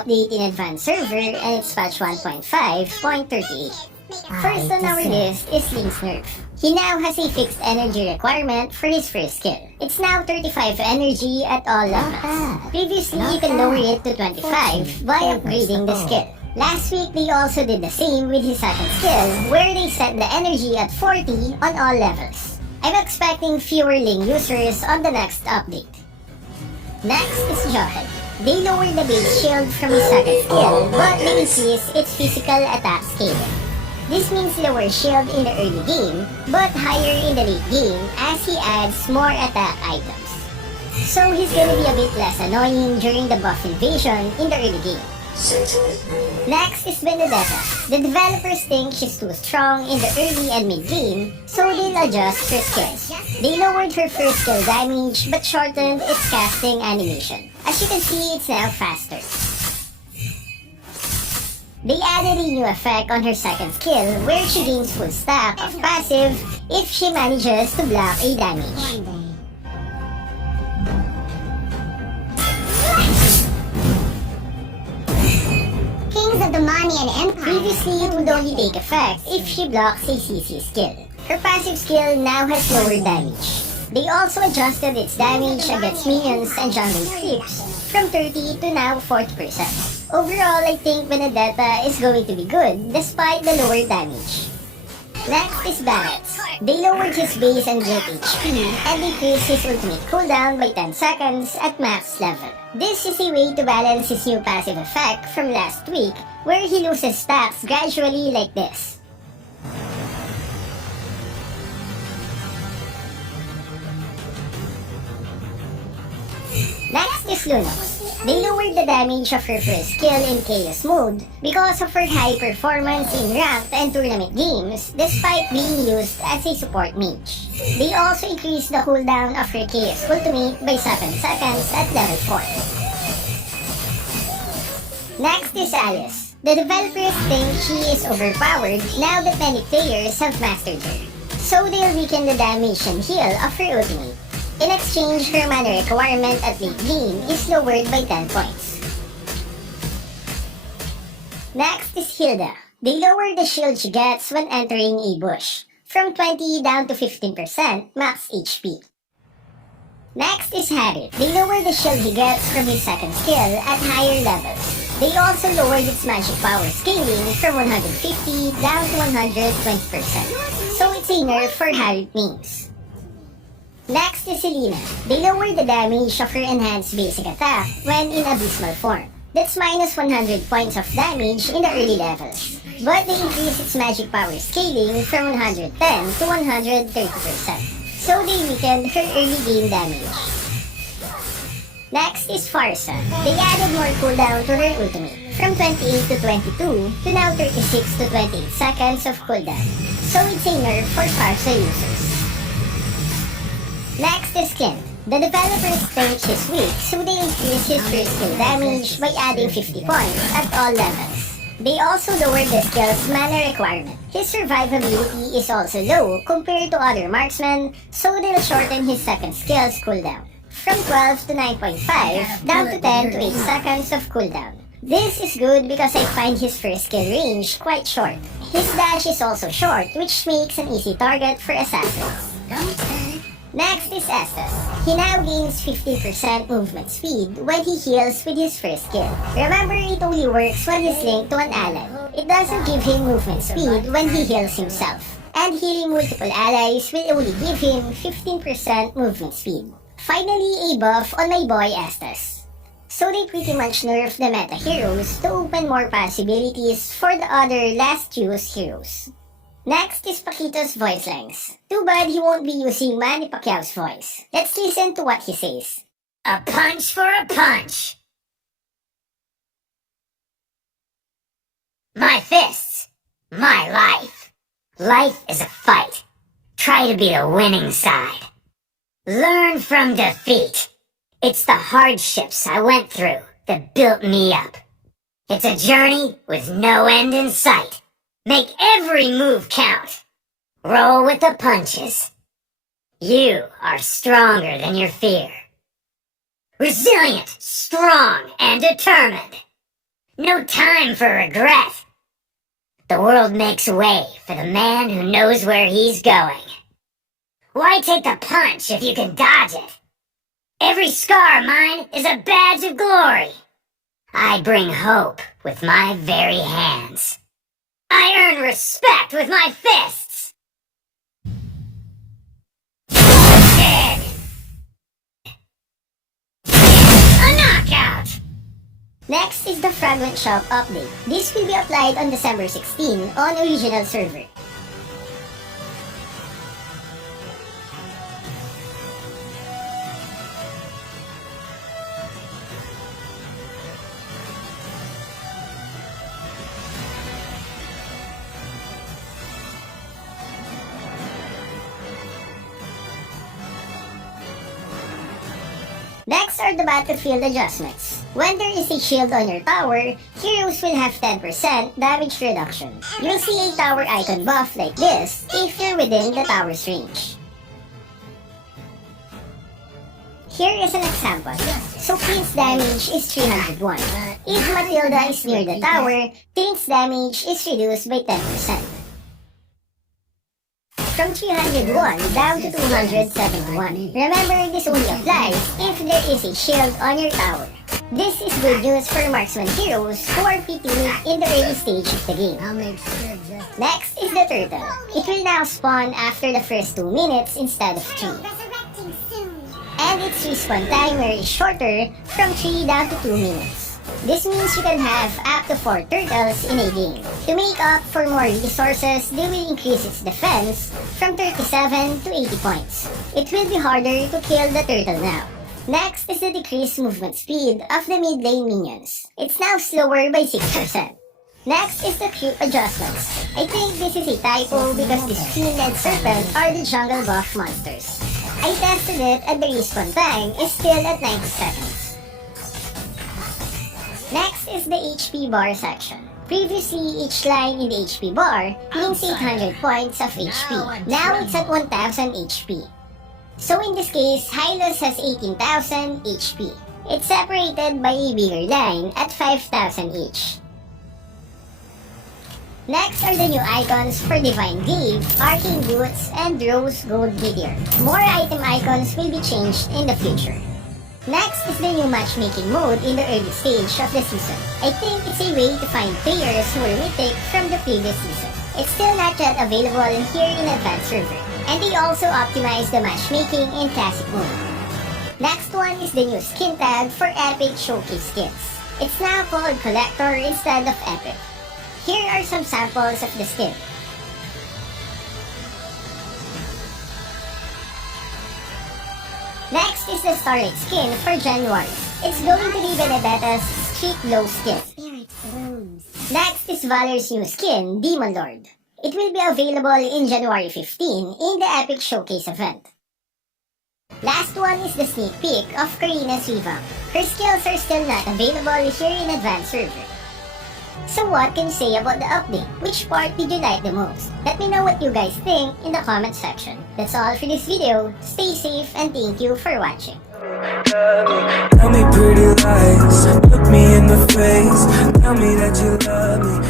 update in Advanced Server and it's patch 1.5.38. First on our list is Ling's nerf. He now has a fixed energy requirement for his first skill. It's now 35 energy at all levels. Previously, you can lower it to 25 by upgrading the skill. Last week, they also did the same with his second skill, where they set the energy at 40 on all levels. I'm expecting fewer Ling users on the next update. Next is Jawhead. They lowered the base shield from his second skill, but they increase its physical attack scaling. This means lower shield in the early game, but higher in the late game as he adds more attack items. So he's gonna be a bit less annoying during the buff invasion in the early game. Next is Benedetta. The developers think she's too strong in the early and mid game, so they'll adjust her skills. They lowered her first skill damage but shortened its casting animation. As you can see, it's now faster. They added a new effect on her second skill where she gains full stack of passive if she manages to block a damage. Kings of the Manian Empire. Previously, it would only take effect if she blocks a CC skill. Her passive skill now has lower damage. They also adjusted its damage against minions and jungle creeps from 30 to now 40%. Overall, I think Benedetta is going to be good despite the lower damage. Next is Barats. They lowered his base and build HP and decreased his ultimate cooldown by 10 seconds at max level. This is a way to balance his new passive effect from last week where he loses stacks gradually like this. Next is Lunox. They lowered the damage of her first skill in Chaos mode because of her high performance in ranked and tournament games despite being used as a support mage. They also increased the cooldown of her Chaos ultimate by 7 seconds at level 4. Next is Alice. The developers think she is overpowered now that many players have mastered her, so they'll weaken the damage and heal of her ultimate. In exchange, her mana requirement at late game is lowered by 10 points. Next is Hilda. They lowered the shield she gets when entering a bush, from 20 down to 15% max HP. Next is Harith. They lowered the shield he gets from his second skill at higher levels. They also lowered its magic power scaling from 150 down to 120%, so it's a nerf for Harith mains. Next is Selena. They lowered the damage of her enhanced basic attack when in abysmal form. That's minus 100 points of damage in the early levels. But they increased its magic power scaling from 110 to 130%. So they weakened her early game damage. Next is Pharsa. They added more cooldown to her ultimate, from 28 to 22 to now 36 to 28 seconds of cooldown. So it's a nerf for Pharsa users. Next is Clint. The developers think she's weak, so they increased his first skill damage by adding 50 points at all levels. They also lowered the skill's mana requirement. His survivability is also low compared to other marksmen, so they'll shorten his second skill's cooldown, from 12 to 9.5 down to 10 to 8 seconds of cooldown. This is good because I find his first skill range quite short. His dash is also short, which makes an easy target for assassins. Next is Estes. He now gains 50% movement speed when he heals with his first skill. Remember, it only works when he's linked to an ally. It doesn't give him movement speed when he heals himself. And healing multiple allies will only give him 15% movement speed. Finally, a buff on my boy Estes. So they pretty much nerfed the meta heroes to open more possibilities for the other last use heroes. Next is Paquito's voice lines. Too bad he won't be using Manny Pacquiao's voice. Let's listen to what he says. A punch for a punch. My fists. My life. Life is a fight. Try to be the winning side. Learn from defeat. It's the hardships I went through that built me up. It's a journey with no end in sight. Make every move count. Roll with the punches. You are stronger than your fear. Resilient, strong, and determined. No time for regret. The world makes way for the man who knows where he's going. Why take the punch if you can dodge it? Every scar of mine is a badge of glory. I bring hope with my very hands. I earn respect with my fists. Dead. A knockout. Next is the Fragment Shop update. This will be applied on December 16 on original server. Next are the battlefield adjustments. When there is a shield on your tower, heroes will have 10% damage reduction. You'll see a tower icon buff like this if you're within the tower's range. Here is an example. So Clint's damage is 301. If Matilda is near the tower, Clint's damage is reduced by 10%. From 301 down to 271. Remember, this only applies if there is a shield on your tower. This is good news for marksman heroes who are PT in the early stage of the game. Next is the turtle. It will now spawn after the first 2 minutes instead of 3. Resurrecting soon. And its respawn timer is shorter from 3 down to 2 minutes. This means you can have up to 4 turtles in a game. To make up for more resources, they will increase its defense from 37 to 80 points. It will be harder to kill the turtle now. Next is the decreased movement speed of the mid lane minions. It's now slower by 6%. Next is the creep adjustments. I think this is a typo because the Fiend and Serpent are the jungle buff monsters. I tested it and the respawn time is still at 90 seconds. Next is the HP bar section. Previously, each line in the HP bar means 800 points of HP. Now it's at 1000 HP. So in this case, Hylos has 18,000 HP. It's separated by a bigger line at 5,000 each. Next are the new icons for Divine Glaive, Arcane Boots, and Rose Gold Meteor. More item icons will be changed in the future. Next is the new matchmaking mode in the early stage of the season. I think it's a way to find players who were mythic from the previous season. It's still not yet available here in Advanced Server, and they also optimize the matchmaking in Classic mode. Next one is the new skin tag for Epic Showcase skins. It's now called Collector instead of Epic. Here are some samples of the skin. Next is the Starlight skin for January. It's going to be Benedetta's Street Glow skin. Spirit blooms. Next is Valir's new skin, Demon Lord. It will be available in January 15 in the Epic Showcase event. Last one is the sneak peek of Karina's revamp. Her skills are still not available here in Advanced Server. So what can you say about the update? Which part did you like the most? Let me know what you guys think in the comment section. That's all for this video. Stay safe and thank you for watching. Tell me pretty lies, look me in the face, tell me that you love me.